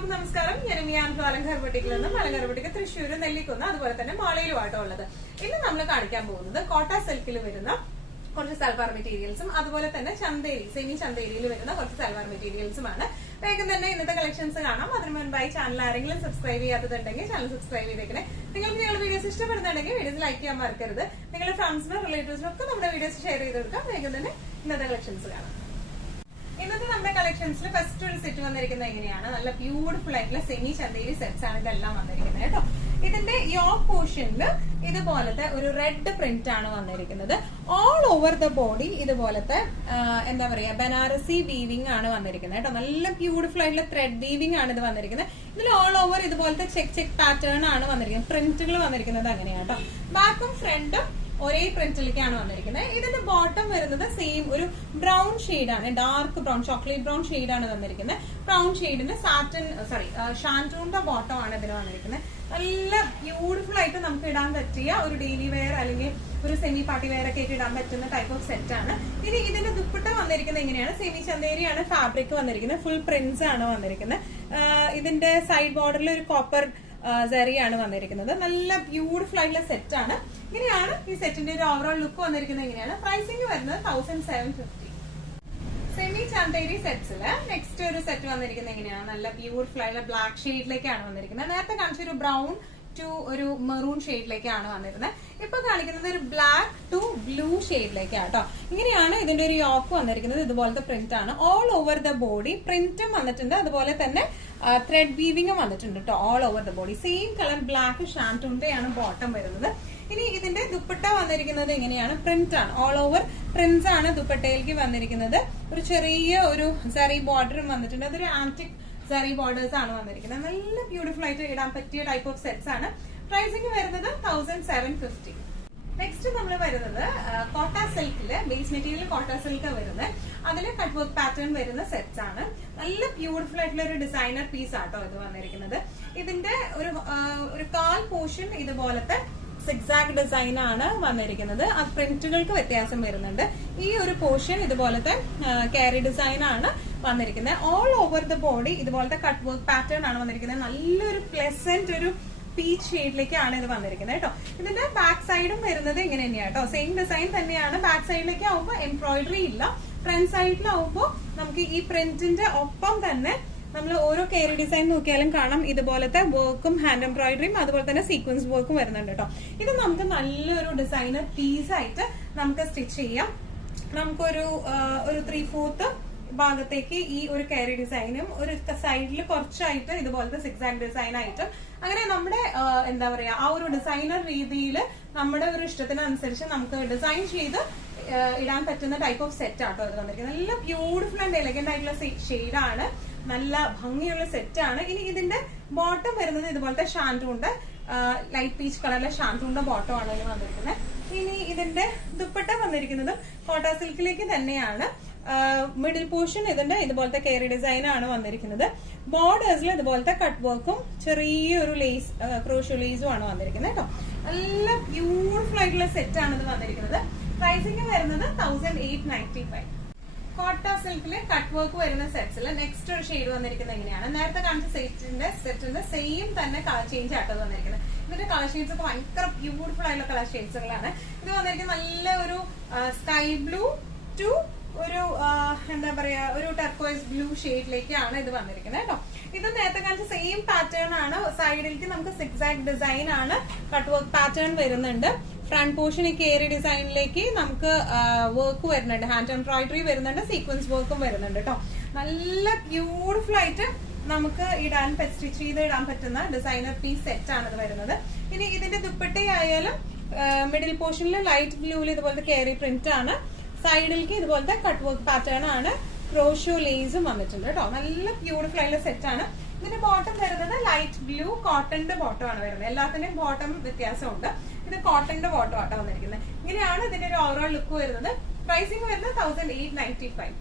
എല്ലാവർക്കും നമസ്കാരം. ഞാൻ അലങ്കാര ബൊട്ടിക്കിൽ നിന്നും അലങ്കാര ബൊട്ടിക്ക് തൃശ്ശൂർ നെല്ലിക്കുന്ന് അതുപോലെ തന്നെ മാളയിലുമായിട്ടോ ഉള്ളത്. ഇന്ന് നമ്മൾ കാണിക്കാൻ പോകുന്നത് കോട്ട സിൽക്കിൽ വരുന്ന കുറച്ച് സൽവാർ മെറ്റീരിയൽസും അതുപോലെ തന്നെ ചന്തേരി സെമി ചന്തേരിയിൽ വരുന്ന കുറച്ച് സൽവാർ മെറ്റീരിയൽസുമാണ്. വേഗം തന്നെ ഇന്നത്തെ കളക്ഷൻസ് കാണാം. അതിന് മുൻപായി ചാനൽ ആരെങ്കിലും സബ്സ്ക്രൈബ് ചെയ്യാത്തതുണ്ടെങ്കിൽ ചാനൽ സബ്സ്ക്രൈബ് ചെയ്തേക്കണേ. നിങ്ങൾക്ക് ഞങ്ങളുടെ വീഡിയോസ് ഇഷ്ടപ്പെടുന്നുണ്ടെങ്കിൽ വീഡിയോസ് ലൈക്ക് ചെയ്യാൻ മറക്കരുത്. നിങ്ങളുടെ ഫ്രണ്ട്സിനും റിലേറ്റീവ്സിനും ഒക്കെ നമ്മുടെ വീഡിയോസ് ഷെയർ ചെയ്ത് കൊടുക്കാം. വേഗം തന്നെ ഇന്നത്തെ കളക്ഷൻസ് കാണാം. ഇന്നത്തെ നമ്മുടെ കളക്ഷൻസിൽ ഫസ്റ്റ് ഒരു സെറ്റ് വന്നിരിക്കുന്നത് എങ്ങനെയാണ്, നല്ല ബ്യൂട്ടിഫുൾ ആയിട്ടുള്ള സെമി ചന്തേരി സെറ്റ്സ് ആണ് ഇതെല്ലാം വന്നിരിക്കുന്നത് കേട്ടോ. ഇതിന്റെ യോക്ക് പോർഷനിൽ ഇതുപോലത്തെ ഒരു റെഡ് പ്രിന്റ് ആണ് വന്നിരിക്കുന്നത്. ഓൾ ഓവർ ദ ബോഡി ഇതുപോലത്തെ എന്താ പറയാ ബനാറസി വീവിംഗ് ആണ് വന്നിരിക്കുന്നത് കേട്ടോ. നല്ല ബ്യൂട്ടിഫുൾ ആയിട്ടുള്ള ത്രെഡ് വീവിംഗ് ആണ് ഇത് വന്നിരിക്കുന്നത്. ഇതിൽ ഓൾ ഓവർ ഇതുപോലത്തെ ചെക്ക് പാറ്റേൺ ആണ് വന്നിരിക്കുന്നത്. പ്രിന്റുകൾ വന്നിരിക്കുന്നത് അങ്ങനെയാണ് കേട്ടോ. ബാക്കും ഫ്രണ്ടും ഒരേ പ്രിന്റിലേക്കാണ് വന്നിരിക്കുന്നത്. ഇതിന്റെ ബോട്ടം വരുന്നത് സെയിം ഒരു ബ്രൗൺ ഷെയ്ഡാണ്, ഡാർക്ക് ബ്രൗൺ ചോക്ലേറ്റ് ബ്രൗൺ ഷെയ്ഡാണ് വന്നിരിക്കുന്നത്. ബ്രൗൺ ഷെയ്ഡിന് ഷാൻറ്റൂണിന്റെ ബോട്ടം ആണ് ഇതിന് വന്നിരിക്കുന്നത്. നല്ല ബ്യൂട്ടിഫുൾ ആയിട്ട് നമുക്ക് ഇടാൻ പറ്റിയ ഒരു ഡെയിലി വെയർ അല്ലെങ്കിൽ ഒരു സെമി പാർട്ടി വെയർ ഒക്കെ ആയിട്ട് ഇടാൻ പറ്റുന്ന ടൈപ്പ് ഓഫ് സെറ്റ് ആണ്. ഇനി ഇതിന്റെ ദുപ്പട്ട വന്നിരിക്കുന്നത് എങ്ങനെയാണ്, സെമി ചന്തേരിയാണ് ഫാബ്രിക് വന്നിരിക്കുന്നത്. ഫുൾ പ്രിന്റ്സ് ആണ് വന്നിരിക്കുന്നത്. ഇതിന്റെ സൈഡ് ബോർഡറിൽ ഒരു കോപ്പർ ആണ് വന്നിരിക്കുന്നത്. നല്ല ബ്യൂട്ടിഫുൾ ആയിട്ടുള്ള സെറ്റ് ആണ്. ഇങ്ങനെയാണ് ഈ സെറ്റിന്റെ ഒരു ഓവറോൾ ലുക്ക് വന്നിരിക്കുന്നത്. എങ്ങനെയാണ് പ്രൈസിംഗ് വരുന്നത് 1750. സെമി ചന്തേരി സെറ്റ്സില് നെക്സ്റ്റ് ഒരു സെറ്റ് വന്നിരിക്കുന്നത് എങ്ങനെയാണ്, നല്ല ബ്യൂട്ടിഫുൾ ആയിട്ടുള്ള ബ്ലാക്ക് ഷെയ്ഡിലേക്കാണ് വന്നിരിക്കുന്നത്. നേരത്തെ കാണിച്ച ഒരു ബ്രൗൺ ടു ഒരു മെറൂൺ ഷെയ്ഡിലേക്കാണ് വന്നിരുന്നത്. ഇപ്പൊ കാണിക്കുന്നത് ഒരു ബ്ലാക്ക് ടു ബ്ലൂ ഷെയ്ഡിലേക്കാണ് കേട്ടോ. ഇങ്ങനെയാണ് ഇതിന്റെ ഒരു യോക്ക് വന്നിരിക്കുന്നത്. ഇതുപോലത്തെ പ്രിന്റ് ആണ്. ഓൾ ഓവർ ദ ബോഡി പ്രിന്റും വന്നിട്ടുണ്ട്, അതുപോലെ തന്നെ ത്രെഡ് വീവിംഗും വന്നിട്ടുണ്ട് കേട്ടോ. All over the body same colour black ഷാൻറ്റൂണിന്റെയാണ് ബോട്ടം വരുന്നത്. ഇനി ഇതിന്റെ ദുപ്പട്ട വന്നിരിക്കുന്നത് എങ്ങനെയാണ്, പ്രിന്റ് ആണ്. ഓൾ ഓവർ പ്രിന്റ്സ് ആണ് ദുപ്പട്ടയിലേക്ക് വന്നിരിക്കുന്നത്. ഒരു ചെറിയ ഒരു സറി ബോർഡറും വന്നിട്ടുണ്ട്. അതൊരു ആന്റിക് സറി ബോർഡേഴ്സ് ആണ് വന്നിരിക്കുന്നത്. നല്ല ബ്യൂട്ടിഫുൾ ആയിട്ട് ഇടാൻ പറ്റിയ ടൈപ്പ് ഓഫ് സെറ്റ്സ് ആണ്. പ്രൈസിംഗ് വരുന്നത് 1750. നെക്സ്റ്റ് നമ്മൾ വരുന്നത് കോട്ട സിൽക്കില് ബേസ് മെറ്റീരിയൽ കോട്ട സിൽക്ക് വരുന്നത്. അതില് കട്ട് വർക്ക് പാറ്റേൺ വരുന്ന സെറ്റ്സ് ആണ്. നല്ല ബ്യൂട്ടിഫുൾ ആയിട്ടുള്ള ഒരു ഡിസൈനർ പീസ് ആട്ടോ ഇത് വന്നിരിക്കുന്നത്. ഇതിന്റെ ഒരു കാൽ പോർഷൻ ഇതുപോലത്തെ സിക്സാഗ് ഡിസൈൻ ആണ് വന്നിരിക്കുന്നത്. അത് പ്രിന്റുകൾക്ക് വ്യത്യാസം വരുന്നുണ്ട്. ഈ ഒരു പോർഷൻ ഇതുപോലത്തെ കാരി ഡിസൈൻ ആണ് വന്നിരിക്കുന്നത്. ഓൾ ഓവർ ദ ബോഡി ഇതുപോലത്തെ കട്ട് വർക്ക് പാറ്റേൺ ആണ് വന്നിരിക്കുന്നത്. നല്ലൊരു പ്ലസന്റ് ഒരു പീച്ച് ഷെയ്ഡിലേക്കാണ് ഇത് വന്നിരിക്കുന്നത് കേട്ടോ. ഇതിന്റെ ബാക്ക് സൈഡും വരുന്നത് ഇങ്ങനെ തന്നെയാണ് കേട്ടോ. സെയിം ഡിസൈൻ തന്നെയാണ്. ബാക്ക് സൈഡിലേക്ക് ആവുമ്പോൾ എംബ്രോയിഡറി ഇല്ല. ഫ്രണ്ട് സൈഡിലാവുമ്പോൾ നമുക്ക് ഈ പ്രിന്റിന്റെ ഒപ്പം തന്നെ നമ്മൾ ഓരോ കെയറി ഡിസൈൻ നോക്കിയാലും കാണാം ഇതുപോലത്തെ വർക്കും ഹാൻഡ് എംബ്രോയിഡറിയും അതുപോലെ തന്നെ സീക്വൻസ് വർക്കും വരുന്നുണ്ട് കേട്ടോ. ഇത് നമുക്ക് നല്ലൊരു ഡിസൈനർ പീസ് ആയിട്ട് നമുക്ക് സ്റ്റിച്ച് ചെയ്യാം. നമുക്കൊരു 3/4 ഭാഗത്തേക്ക് ഈ ഒരു കെയറി ഡിസൈനും ഒരു സൈഡിൽ കുറച്ചായിട്ട് ഇതുപോലത്തെ സിക്സാഗ് ഡിസൈൻ ആയിട്ടും അങ്ങനെ നമ്മുടെ എന്താ പറയാ ആ ഒരു ഡിസൈനർ രീതിയിൽ നമ്മുടെ ഒരു ഇഷ്ടത്തിനനുസരിച്ച് നമുക്ക് ഡിസൈൻ ചെയ്ത് ഇടാൻ പറ്റുന്ന ടൈപ്പ് ഓഫ് സെറ്റ് ആട്ടോ ഇത് വന്നിരിക്കുന്നത്. നല്ല ബ്യൂട്ടിഫുൾ ആൻഡ് എലഗന്റ് ആയിട്ടുള്ള ഷെയ്ഡാണ്. നല്ല ഭംഗിയുള്ള സെറ്റ് ആണ്. ഇനി ഇതിന്റെ ബോട്ടം വരുന്നത് ഇതുപോലത്തെ ഷാൻറ്റൂണിന്റെ ലൈറ്റ് പീച്ച് കളറിലെ ഷാൻറ്റൂണിന്റെ ബോട്ടം ആണ് ഇതിന് വന്നിരിക്കുന്നത്. ഇനി ഇതിന്റെ ദുപ്പട്ട വന്നിരിക്കുന്നതും കോട്ട സിൽക്കിലേക്ക് തന്നെയാണ്. മിഡിൽ പോർഷൻ ഇതിന്റെ ഇതുപോലത്തെ കെയറി ഡിസൈൻ ആണ് വന്നിരിക്കുന്നത്. ബോർഡേഴ്സിൽ ഇതുപോലത്തെ കട്ട് വർക്കും ചെറിയൊരു ലേസ് ക്രോഷ്യോ ലേസും ആണ് വന്നിരിക്കുന്നത് കേട്ടോ. നല്ല ബ്യൂട്ടിഫുൾ ആയിട്ടുള്ള സെറ്റ് ആണ് ഇത് വന്നിരിക്കുന്നത്. പ്രൈസിംഗ് വരുന്നത് 1895. കോട്ട സിൽക്കില് കട്ട് വർക്ക് വരുന്ന സെറ്റ്സിൽ നെക്സ്റ്റ് ഒരു ഷെയ്ഡ് വന്നിരിക്കുന്നത് എങ്ങനെയാണ്, നേരത്തെ കാണിച്ച സെറ്റിന്റെ സെയിം തന്നെ കളർ ചേഞ്ച് ആട്ടത് വന്നിരിക്കുന്നത്. ഇതിന്റെ കളർ ഷെയ്ഡ്സ് ഒക്കെ ഭയങ്കര ബ്യൂട്ടിഫുൾ ആയിട്ടുള്ള കളർ ഷെയ്ഡ്സുകളാണ്. ഇത് വന്നിരിക്കുന്നത് നല്ല ഒരു സ്കൈ ബ്ലൂ ടു ഒരു എന്താ പറയാ ഒരു ടർക്കോയ്സ് ബ്ലൂ ഷെയ്ഡിലേക്കാണ് ഇത് വന്നിരിക്കുന്നത് കേട്ടോ. ഇത് നേരത്തെ കാണിച്ച സെയിം പാറ്റേൺ ആണ്. സൈഡിലേക്ക് നമുക്ക് സിക്സാഗ് ഡിസൈൻ ആണ്, കട്ട് വർക്ക് പാറ്റേൺ വരുന്നുണ്ട്. ഫ്രണ്ട് പോർഷൻ ഈ കെയറി ഡിസൈനിലേക്ക് നമുക്ക് വർക്ക് വരുന്നുണ്ട്, ഹാൻഡ് എംബ്രോയിഡറി വരുന്നുണ്ട്, സീക്വൻസ് വർക്കും വരുന്നുണ്ട് കേട്ടോ. നല്ല ബ്യൂട്ടിഫുൾ ആയിട്ട് നമുക്ക് സ്റ്റിച്ച് ചെയ്ത് ഇടാൻ പറ്റുന്ന ഡിസൈനർ പീസ് സെറ്റ് ആണ് ഇത് വരുന്നത്. ഇനി ഇതിന്റെ ദുപ്പട്ടയായാലും മിഡിൽ പോർഷനിൽ ലൈറ്റ് ബ്ലൂവിൽ ഇതുപോലത്തെ കെയറി പ്രിന്റ് ആണ്. സൈഡിലേക്ക് ഇതുപോലത്തെ കട്ട് വർക്ക് പാറ്റേൺ ആണ്. ക്രോഷ്യോ ലേസും വന്നിട്ടുണ്ട് കേട്ടോ. നല്ല ബ്യൂട്ടിഫുൾ ആയിട്ടുള്ള സെറ്റ് ആണ്. ഇതിന്റെ ബോട്ടം വരുന്നത് ലൈറ്റ് ബ്ലൂ കോട്ടന്റെ ബോട്ടം ആണ് വരുന്നത്. എല്ലാത്തിന്റെയും ബോട്ടം വ്യത്യാസമുണ്ട്. ഇത് കോട്ടന്റെ ബോട്ടം ആട്ടോ വന്നിരിക്കുന്നത്. ഇങ്ങനെയാണ് ഇതിന്റെ ഒരു ഓവറോൾ ലുക്ക് വരുന്നത്. പ്രൈസിംഗ് വരുന്നത് 1895.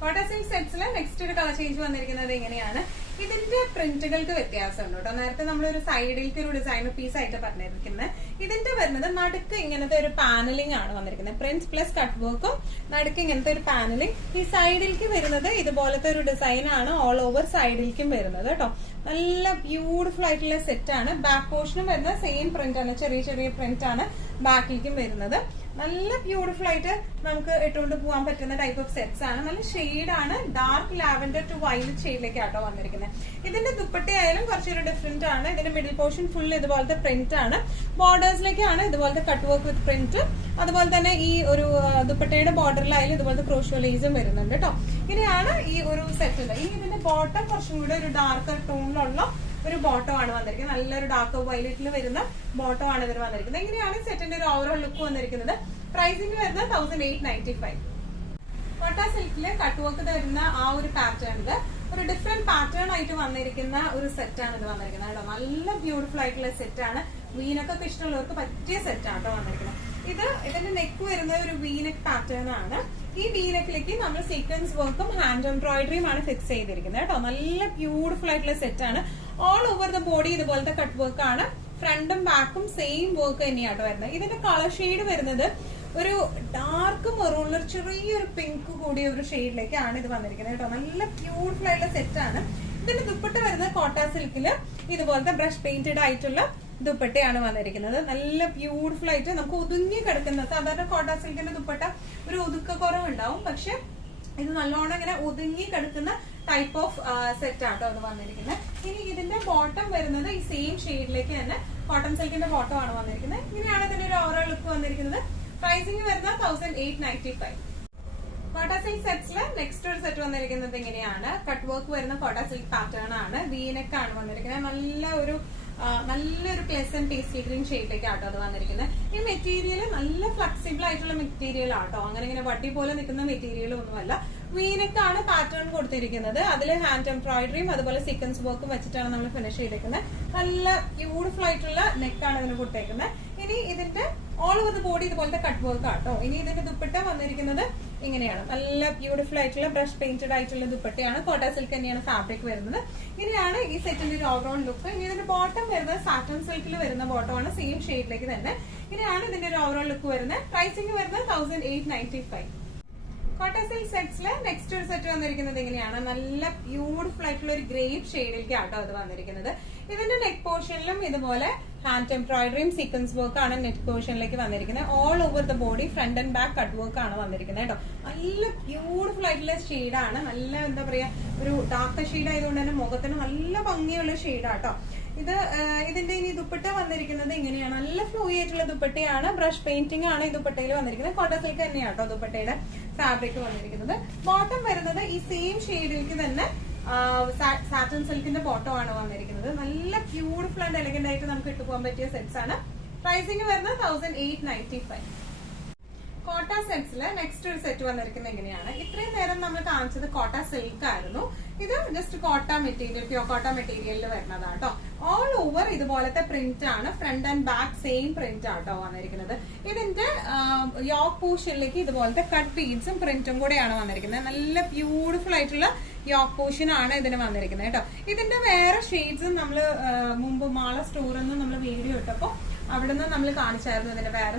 കോട്ട സിൽക്ക് സെറ്റ്സിലെ നെക്സ്റ്റ് ഒരു കളർ ചേഞ്ച് വന്നിരിക്കുന്നത് എങ്ങനെയാണ്, ഇതിന്റെ പ്രിന്റുകൾക്ക് വ്യത്യാസമുണ്ട് കേട്ടോ. നേരത്തെ നമ്മളൊരു സൈഡിലേക്ക് ഒരു ഡിസൈനർ പീസ് ആയിട്ട് പറഞ്ഞിരിക്കുന്നത്. ഇതിന്റെ വരുന്നത് നടുക്ക് ഇങ്ങനത്തെ ഒരു പാനലിംഗ് ആണ് വന്നിരിക്കുന്നത്. പ്രിന്റ് പ്ലസ് കട്ട് വർക്കും നടുക്ക് ഇങ്ങനത്തെ ഒരു പാനലിംഗ്. ഈ സൈഡിലേക്ക് വരുന്നത് ഇതുപോലത്തെ ഒരു ഡിസൈൻ ആണ് ഓൾ ഓവർ സൈഡിലേക്കും വരുന്നത് കേട്ടോ. നല്ല ബ്യൂട്ടിഫുൾ ആയിട്ടുള്ള സെറ്റ് ആണ്. ബാക്ക് പോർഷനും വരുന്ന സെയിം പ്രിന്റ് ആണ്, ചെറിയ ചെറിയ പ്രിന്റ് ആണ് ബാക്കിലേക്കും വരുന്നത്. നല്ല ബ്യൂട്ടിഫുൾ ആയിട്ട് നമുക്ക് ഇട്ടുകൊണ്ട് പോകാൻ പറ്റുന്ന ടൈപ്പ് ഓഫ് സെറ്റ്സ് ആണ്. നല്ല ഷെയ്ഡാണ്, ഡാർക്ക് ലാവൻഡർ ടു വയലറ്റ് ഷെയ്ഡിലേക്ക് ആട്ടോ വന്നിരിക്കുന്നത്. ഇതിന്റെ ദുപ്പട്ടയായാലും കുറച്ചൊരു ഡിഫറെന്റ് ആണ്. ഇതിന്റെ മിഡിൽ പോർഷൻ ഫുൾ ഇതുപോലത്തെ പ്രിന്റ് ആണ്. ബോർഡേഴ്സിലേക്കാണ് ഇതുപോലത്തെ കട്ട് വർക്ക് വിത്ത് പ്രിന്റ്. അതുപോലെ തന്നെ ഈ ഒരു ദുപ്പട്ടയുടെ ബോർഡറിലായാലും ഇതുപോലത്തെ ക്രോഷ്യോ ലേസും വരുന്നുണ്ട് കേട്ടോ. ഇങ്ങനെയാണ് ഈ ഒരു സെറ്റ്. ഇനി ഇതിന്റെ ബോട്ടം കുറച്ചും കൂടെ ഒരു ഡാർക്കർ ടോണിലുള്ള ഒരു ബോട്ടം ആണ് വന്നിരിക്കുന്നത്. നല്ലൊരു ഡാർക്ക് വയലറ്റിൽ വരുന്ന ബോട്ടം ആണ് ഇതിന് വന്നിരിക്കുന്നത്. ഇങ്ങനെയാണ് സെറ്റിന്റെ ഒരു ഓവറോൾ ലുക്ക് വന്നിരിക്കുന്നത്. പ്രൈസിംഗ് വരുന്നത് 1895. കോട്ട സിൽക്കില് കട്ട് വർക്ക് വരുന്ന ആ ഒരു പാറ്റേണില് ഒരു ഡിഫറെന്റ് പാറ്റേൺ ആയിട്ട് വന്നിരിക്കുന്ന ഒരു സെറ്റ് ആണ് ഇത് വന്നിരിക്കുന്നത് കേട്ടോ. നല്ല ബ്യൂട്ടിഫുൾ ആയിട്ടുള്ള സെറ്റ് ആണ്. വീനക്കൊക്കെ ഇഷ്ടമുള്ളവർക്ക് പറ്റിയ സെറ്റ് ആണ് കേട്ടോ വന്നിരിക്കുന്നത്. ഇതിന്റെ നെക്ക് വരുന്ന ഒരു വീനെക്ക് പാറ്റേൺ ആണ്. ഈ വീനെക്കിലേക്ക് നമ്മൾ സീക്വൻസ് വർക്കും ഹാൻഡ് എംബ്രോയിഡറിയും ആണ് ഫിക്സ് ചെയ്തിരിക്കുന്നത് കേട്ടോ. നല്ല ബ്യൂട്ടിഫുൾ ആയിട്ടുള്ള സെറ്റ് ആണ്. ഓൾ ഓവർ ദ ബോഡി ഇതുപോലത്തെ കട്ട് വർക്ക് ആണ്. ഫ്രണ്ടും ബാക്കും സെയിം വർക്ക് തന്നെയാട്ടോ വരുന്നത്. ഇതിന്റെ കളർ ഷെയ്ഡ് വരുന്നത് ഒരു ഡാർക്ക് മെറൂണിൽ ചെറിയൊരു പിങ്ക് കൂടിയ ഒരു ഷെയ്ഡിലേക്കാണ് ഇത് വന്നിരിക്കുന്നത് കേട്ടോ. നല്ല ബ്യൂട്ടിഫുൾ ആയിട്ടുള്ള സെറ്റ് ആണ്. ഇതിന്റെ ദുപ്പട്ട വരുന്നത് കോട്ട സിൽക്കില് ഇതുപോലത്തെ ബ്രഷ് പെയിന്റഡ് ആയിട്ടുള്ള ദുപ്പട്ടയാണ് വന്നിരിക്കുന്നത്. നല്ല ബ്യൂട്ടിഫുൾ ആയിട്ട് നമുക്ക് ഒതുങ്ങി കിടക്കുന്ന, സാധാരണ കോട്ട സിൽക്കിന്റെ ദുപ്പട്ട ഒരു ഒതുക്കക്കുറവുണ്ടാവും, പക്ഷെ ഇത് നല്ലോണം ഇങ്ങനെ ഒതുങ്ങി കിടക്കുന്ന ടൈപ്പ് ഓഫ് സെറ്റ് ആട്ടോ അത് വന്നിരിക്കുന്നത്. ഇനി ഇതിന്റെ ബോട്ടം വരുന്നത് ഈ സെയിം ഷെയ്ഡിലേക്ക് തന്നെ കോട്ടൺ സിൽക്കിന്റെ ബോട്ടം ആണ് വന്നിരിക്കുന്നത്. ഇങ്ങനെയാണ് ഇതിന്റെ ഒരു ഓവറോൾ ലുക്ക് വന്നിരിക്കുന്നത്. പ്രൈസിംഗ് വരുന്നത് 1895. കോട്ട സിൽക്ക് സെറ്റ്സില് നെക്സ്റ്റ് ഒരു സെറ്റ് വന്നിരിക്കുന്നത് ഇങ്ങനെയാണ്. കട്ട് വർക്ക് വരുന്ന കോട്ട സിൽക്ക് പാറ്റേൺ ആണ്. വീനെക്ക് ആണ് വന്നിരിക്കുന്നത്. നല്ലൊരു പ്ലസന്റ് പേസ്റ്റൽ ഗ്രീൻ ഷെയ്ഡിലേക്ക് ആട്ടോ അത് വന്നിരിക്കുന്നത്. ഈ മെറ്റീരിയൽ നല്ല ഫ്ലെക്സിബിൾ ആയിട്ടുള്ള മെറ്റീരിയൽ ആട്ടോ. അങ്ങനെ ഇങ്ങനെ വട്ടി പോലെ നിൽക്കുന്ന മെറ്റീരിയൽ ഒന്നുമല്ല. വീനെക്കാണ് പാറ്റേൺ കൊടുത്തിരിക്കുന്നത്. അതിൽ ഹാൻഡ് എംബ്രോയിഡറിയും അതുപോലെ സീക്വൻസ് വർക്കും വെച്ചിട്ടാണ് നമ്മൾ ഫിനിഷ് ചെയ്തിരിക്കുന്നത്. നല്ല ബ്യൂട്ടിഫുൾ ആയിട്ടുള്ള നെക്കാണ് ഇതിന് കൊടുത്തേക്കുന്നത്. ഇനി ഇതിന്റെ ഓൾ ഓവർ ദ ബോഡി ഇതുപോലത്തെ കട്ട് വർക്ക് ആട്ടോ. ഇനി ഇതിന്റെ ദുപ്പട്ട വന്നിരിക്കുന്നത് ഇങ്ങനെയാണ്. നല്ല ബ്യൂട്ടിഫുൾ ആയിട്ടുള്ള ബ്രഷ് പെയിന്റഡ് ആയിട്ടുള്ള ദുപ്പട്ടയാണ്. കോട്ട സിൽക്ക് തന്നെയാണ് ഫാബ്രിക് വരുന്നത്. ഇങ്ങനെയാണ് ഈ സെറ്റിന്റെ ഒരു ഓവറോൾ ലുക്ക്. ഇനി ഇതിന്റെ ബോട്ടം വരുന്നത് സാറ്റൻ സിൽക്കിൽ വരുന്ന ബോട്ടമാണ്, സെയിം ഷെയ്ഡിലേക്ക് തന്നെ. ഇങ്ങനെയാണ് ഇതിന്റെ ഒരു ഓവറോൾ ലുക്ക് വരുന്നത്. പ്രൈസിംഗ് വരുന്നത് 1895. കോട്ട സിൽക്ക് സെറ്റ്സില് നെക്സ്റ്റ് ഒരു സെറ്റ് വന്നിരിക്കുന്നത് ഇങ്ങനെയാണ്. നല്ല ബ്യൂട്ടിഫുൾ ആയിട്ടുള്ള ഒരു ഗ്രേപ്പ് ഷെയ്ഡിലേക്ക് ആട്ടോ അത് വന്നിരിക്കുന്നത്. ഇതിന്റെ നെക്ക് പോർഷനിലും ഇതുപോലെ ഹാൻഡ് എംബ്രോയിഡറിയും സീക്വൻസ് വർക്ക് ആണ് നെക്ക് പോർഷനിലേക്ക് വന്നിരിക്കുന്നത്. All over the body front and back cut work ആണ് വന്നിരിക്കുന്നത് കേട്ടോ. നല്ല ബ്യൂട്ടിഫുൾ ആയിട്ടുള്ള ഷെയ്ഡാണ്. നല്ല എന്താ പറയാ, ഒരു ഡാർക്ക് ഷെയ്ഡ് ആയതുകൊണ്ട് തന്നെ മുഖത്തിന് നല്ല ഭംഗിയുള്ള ഷെയ്ഡാട്ടോ ഇതിന്റെ ഇനി ദുപ്പട്ട വന്നിരിക്കുന്നത് ഇങ്ങനെയാണ്. നല്ല ഫ്ലോയി ആയിട്ടുള്ള ദുപ്പട്ടയാണ്. ബ്രഷ് പെയിന്റിംഗ് ആണ് ഈ ദുപ്പട്ടയിൽ വന്നിരിക്കുന്നത്. കോട്ടൺ സിൽക്ക് തന്നെയാട്ടോ ദുപ്പട്ടയുടെ ഫാബ്രിക് വന്നിരിക്കുന്നത്. ബോട്ടം വരുന്നത് ഈ സെയിം ഷെയ്ഡിലേക്ക് തന്നെ സാറ്റൻ സിൽക്കിന്റെ ബോട്ടം ആണ് വന്നിരിക്കുന്നത്. നല്ല ബ്യൂട്ടിഫുൾ ആൻഡ് എലഗന്റ് ആയിട്ട് നമുക്ക് ഇട്ടുപോകാൻ പറ്റിയ സെറ്റ്സ് ആണ്. പ്രൈസിംഗ് വരുന്നത് 1895. കോട്ട സെറ്റ്സില് നെക്സ്റ്റ് ഒരു സെറ്റ് വന്നിരിക്കുന്നത് എങ്ങനെയാണ്. ഇത്രയും നേരം നമ്മൾ കാണിച്ചത് കോട്ട സിൽക്ക് ആയിരുന്നു. ഇത് ജസ്റ്റ് കോട്ട മെറ്റീരിയൽ, പ്യോർ കോട്ട മെറ്റീരിയലിൽ വരുന്നതാണ് കേട്ടോ. ഓൾ ഓവർ ഇതുപോലത്തെ പ്രിന്റ് ആണ്. Front and back same print ആട്ടോ വന്നിരിക്കുന്നത്. ഇതിന്റെ യോക്ക് പോർഷനിലേക്ക് ഇതുപോലത്തെ കട്ട് ബീഡ്സും പ്രിന്റും കൂടെയാണ് വന്നിരിക്കുന്നത്. നല്ല ബ്യൂട്ടിഫുൾ ആയിട്ടുള്ള യോക്ക് പോർഷൻ ആണ് ഇതിന് വന്നിരിക്കുന്നത് കേട്ടോ. ഇതിന്റെ വേറെ ഷെയ്ഡ്സും നമ്മൾ മുമ്പ് മാള സ്റ്റോറിൽ നിന്ന് നമ്മൾ വീഡിയോ ഇട്ടപ്പോ അവിടെ നിന്ന് നമ്മൾ കാണിച്ചായിരുന്നു ഇതിന്റെ വേറെ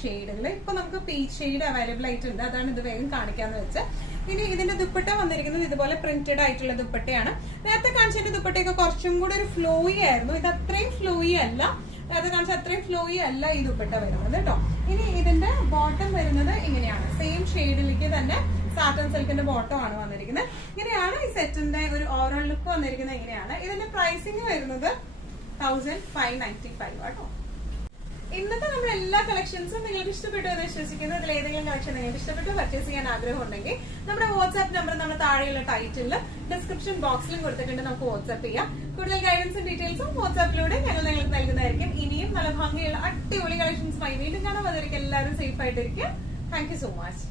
ഷെയ്ഡുകൾ. ഇപ്പൊ നമുക്ക് പീച്ച് ഷെയ്ഡ് അവൈലബിൾ ആയിട്ടുണ്ട്. അതാണ് ഇത് വേഗം കാണിക്കാന്ന് വെച്ചാൽ. ഇനി ഇതിന്റെ ദുപ്പട്ട വന്നിരിക്കുന്നത് ഇതുപോലെ പ്രിന്റഡ് ആയിട്ടുള്ള ദുപ്പട്ടയാണ്. നേരത്തെ കാണിച്ചതിന്റെ ദുപ്പട്ടയൊക്കെ കുറച്ചും കൂടെ ഒരു ഫ്ലോയി ആയിരുന്നു. ഇത് അത്രയും ഫ്ലോയി അല്ല. നേരത്തെ കാണിച്ച അത്രയും ഫ്ലോയി അല്ല ഈ ദുപ്പട്ട വരുന്നത് കേട്ടോ. ഇനി ഇതിന്റെ ബോട്ടം വരുന്നത് ഇങ്ങനെയാണ്. സെയിം ഷെയ്ഡിലേക്ക് തന്നെ സാറ്റൻ സിൽക്കിന്റെ ബോട്ടം ആണ് വന്നിരിക്കുന്നത്. ഇങ്ങനെയാണ് ഈ സെറ്റിന്റെ ഒരു ഓവറോൾ ലുക്ക് വന്നിരിക്കുന്നത്. ഇങ്ങനെയാണ് ഇതിന്റെ പ്രൈസിംഗ് വരുന്നത് 1595 കേട്ടോ. ഇന്നത്തെ നമ്മുടെ എല്ലാ കളക്ഷൻസും നിങ്ങൾക്ക് ഇഷ്ടപ്പെട്ടു എന്ന് വിശ്വസിക്കുന്നു. അതിൽ ഏതെങ്കിലും കളക്ഷൻ നിങ്ങൾക്ക് ഇഷ്ടപ്പെട്ടു പർച്ചേസ് ചെയ്യാൻ ആഗ്രഹം ഉണ്ടെങ്കിൽ നമ്മുടെ വാട്സ്ആപ്പ് നമ്പർ നമ്മുടെ താഴെയുള്ള ടൈറ്റിലും ഡിസ്ക്രിപ്ഷൻ ബോക്സിലും കൊടുത്തിട്ടുണ്ട്. നമുക്ക് വാട്സ്ആപ്പ് ചെയ്യാം. കൂടുതൽ ഗൈഡൻസും ഡീറ്റെയിൽസും വാട്സ്ആപ്പിലൂടെ ഞങ്ങൾ നിങ്ങൾക്ക് നൽകുന്നതായിരിക്കും. ഇനിയും നല്ല ഭംഗിയുള്ള അടിപൊളി കളക്ഷൻസുമായി വീണ്ടും കാണാം. അതൊരിക്കലും എല്ലാവരും സേഫ് ആയിട്ടിരിക്കും. Thank you so much.